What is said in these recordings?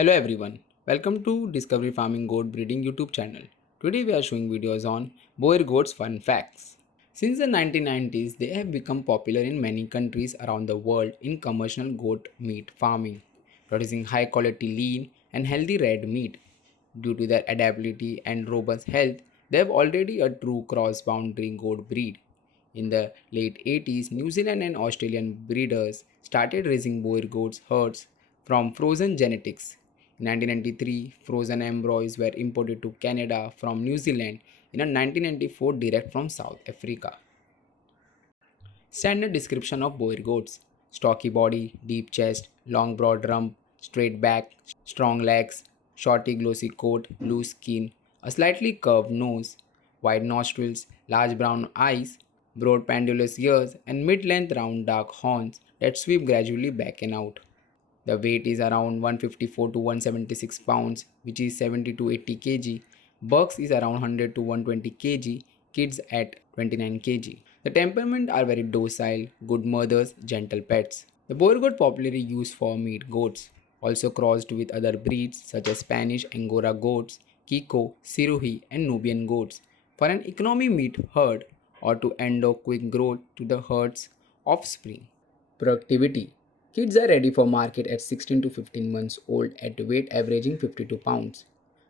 Hello everyone, welcome to Discovery Farming Goat Breeding YouTube channel. Today we are showing videos on Boer goats fun facts. Since the 1990s, they have become popular in many countries around the world in commercial goat meat farming, producing high quality lean and healthy red meat. Due to their adaptability and robust health, they have already a true cross-boundary goat breed. In the late 80s, New Zealand and Australian breeders started raising Boer goats herds from frozen genetics. In 1993, frozen embryos were imported to Canada from New Zealand. In 1994, direct from South Africa. Standard description of Boer goats: stocky body, deep chest, long broad rump, straight back, strong legs, shorty glossy coat, loose skin, a slightly curved nose, wide nostrils, large brown eyes, broad pendulous ears, and mid length round dark horns that sweep gradually back and out. The weight is around 154 to 176 pounds, which is 70 to 80 kg. Bucks is around 100 to 120 kg, kids at 29 kg. The temperament are very docile, good mothers, gentle pets. The Boer goat popularly used for meat goats, also crossed with other breeds such as Spanish Angora goats, Kiko, Siruhi, and Nubian goats for an economy meat herd or to endo quick growth to the herd's offspring. Productivity: kids are ready for market at 16 to 15 months old at weight averaging 52 pounds.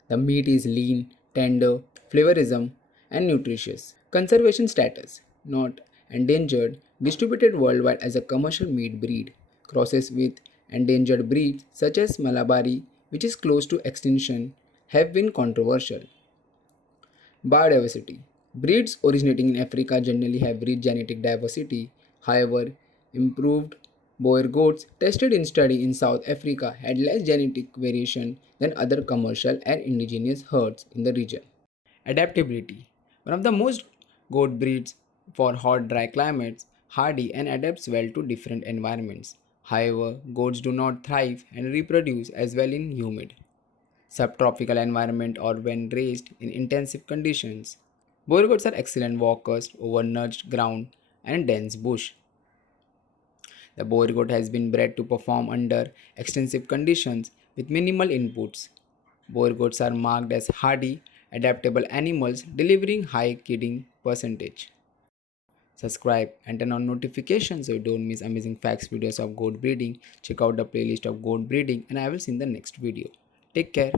The meat is lean, tender, flavorism, and nutritious. Conservation status: not endangered, distributed worldwide as a commercial meat breed. Crosses with endangered breeds such as Malabari, which is close to extinction, have been controversial. Biodiversity: breeds originating in Africa generally have rich genetic diversity. However, improved Boer goats tested in study in South Africa had less genetic variation than other commercial and indigenous herds in the region. Adaptability: one of the most goat breeds for hot dry climates, hardy and adapts well to different environments. However, goats do not thrive and reproduce as well in humid, subtropical environment or when raised in intensive conditions. Boer goats are excellent walkers over nudged ground and dense bush. The Boer goat has been bred to perform under extensive conditions with minimal inputs. Boer goats are marked as hardy, adaptable animals delivering high kidding percentage. Subscribe and turn on notifications so you don't miss amazing facts videos of goat breeding. Check out the playlist of goat breeding and I will see you in the next video. Take care.